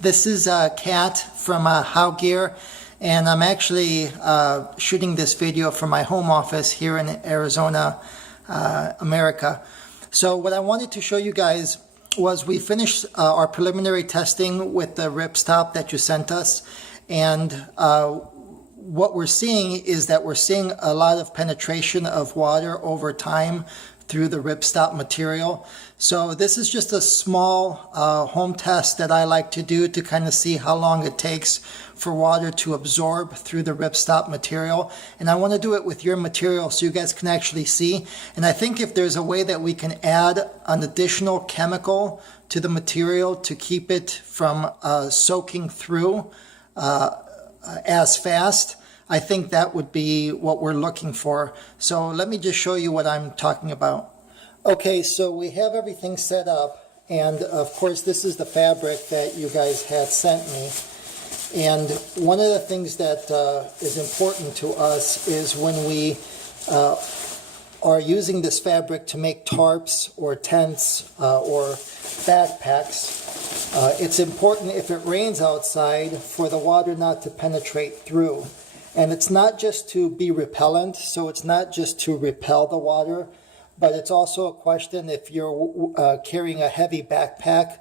This is Kat from How Gear, and I'm actually shooting this video from my home office here in Arizona, America. So what I wanted to show you guys was we finished our preliminary testing with the Ripstop that you sent us, and what we're seeing is that we're seeing a lot of penetration of water over time through the Ripstop material. So this is just a small home test that I like to do to kind of see how long it takes for water to absorb through the Ripstop material. And I want to do it with your material so you guys can actually see. And I think if there's a way that we can add an additional chemical to the material to keep it from soaking through as fast, I think that would be what we're looking for. So let me just show you what I'm talking about. Okay, so we have everything set up, and of course this is the fabric that you guys had sent me. And one of the things that is important to us is when we are using this fabric to make tarps or tents or backpacks, it's important if it rains outside for the water not to penetrate through. And it's not just to be repellent, so it's not just to repel the water, but it's also a question if you're carrying a heavy backpack,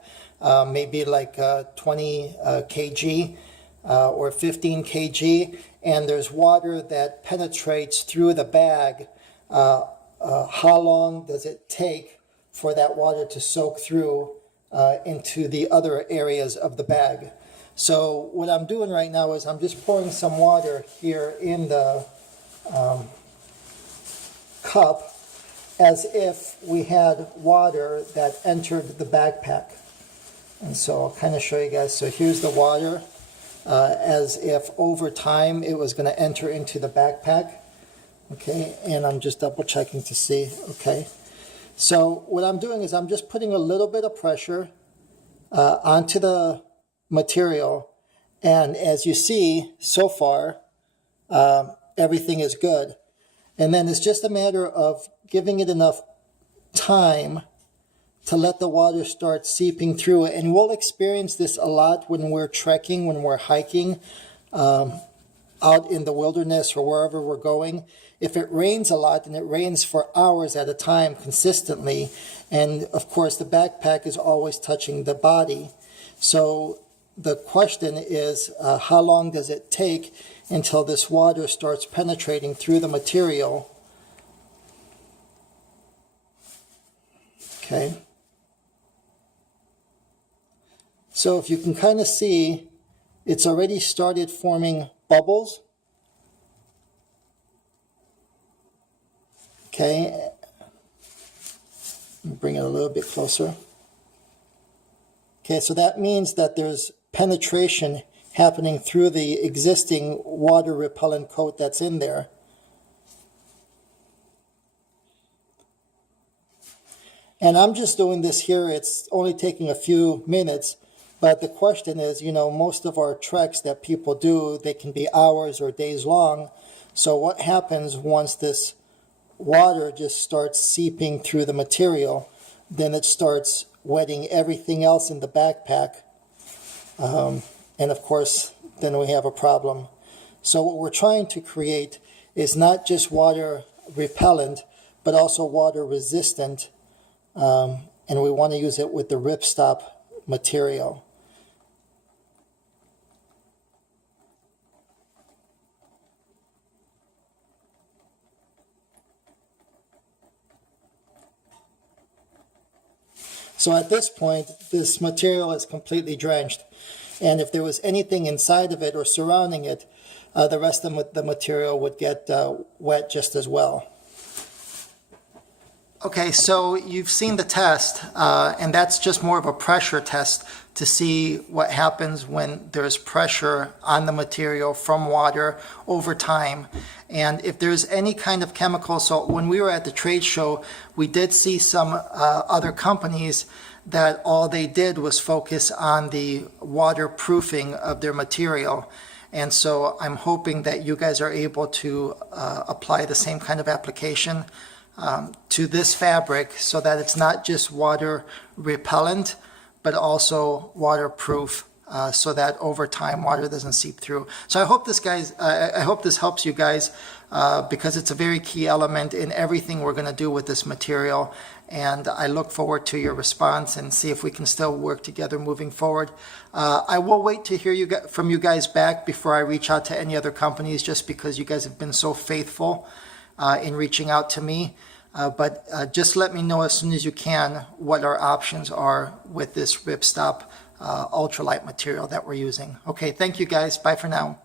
maybe like 20 kg or 15 kg, and there's water that penetrates through the bag, how long does it take for that water to soak through into the other areas of the bag? So what I'm doing right now is I'm just pouring some water here in the cup as if we had water that entered the backpack. And so I'll kind of show you guys. So here's the water as if over time it was going to enter into the backpack. Okay, and I'm just double checking to see. Okay, so what I'm doing is I'm just putting a little bit of pressure onto the material, and as you see so far everything is good. And then it's just a matter of giving it enough time to let the water start seeping through. And we'll experience this a lot when we're trekking, when we're hiking out in the wilderness or wherever we're going. If it rains a lot, and it rains for hours at a time consistently, and of course the backpack is always touching the body. So the question is, how long does it take until this water starts penetrating through the material? Okay. So if you can kind of see, it's already started forming bubbles. Okay. Let me bring it a little bit closer. Okay, so that means that there's penetration happening through the existing water repellent coat that's in there. And I'm just doing this here. It's only taking a few minutes, but the question is, you know, most of our treks that people do, they can be hours or days long. So what happens once this water just starts seeping through the material? Then it starts wetting everything else in the backpack. And of course, then we have a problem. So what we're trying to create is not just water repellent, but also water resistant. And we want to use it with the Ripstop material. So at this point, this material is completely drenched. And if there was anything inside of it or surrounding it, the rest of the material would get wet just as well. Okay, so you've seen the test, and that's just more of a pressure test to see what happens when there's pressure on the material from water over time. And if there's any kind of chemical, so when we were at the trade show, we did see some other companies that all they did was focus on the waterproofing of their material. And so I'm hoping that you guys are able to apply the same kind of application to this fabric so that it's not just water repellent, but also waterproof so that over time water doesn't seep through. So I hope I hope this helps you guys, because it's a very key element in everything we're going to do with this material. And I look forward to your response and see if we can still work together moving forward. I will wait to hear from you guys back before I reach out to any other companies, just because you guys have been so faithful in reaching out to me. But just let me know as soon as you can what our options are with this Ripstop ultralight material that we're using. Okay, thank you guys. Bye for now.